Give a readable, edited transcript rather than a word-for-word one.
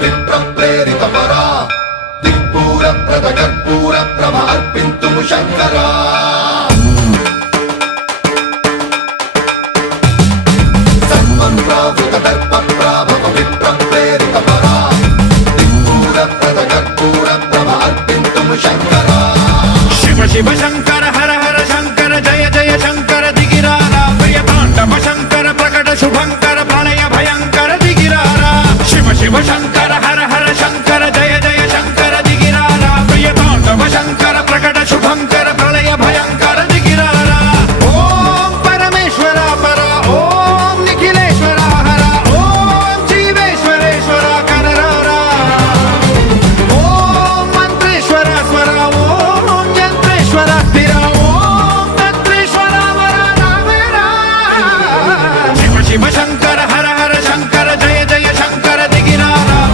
విప్ర ప్రేరిత పరా దిక్పూర ప్రద కర్పూర ప్రభ అర్పింతుము శంకరా సర్వం ప్రావృత దర్ప ప్రాభవ విప్ర ప్రేరిత పరా దిక్పూర ప్రద కర్పూర ప్రభ అర్పింతుము శంకరా శివ శివ శంకర హర హర శంకర జయ జయ శంకర దిగిరారా ప్రియ తాండవ శంకర ప్రకట శుభంకర ప్రణయ భయంకర దిగిరారా శివ శివ శంకర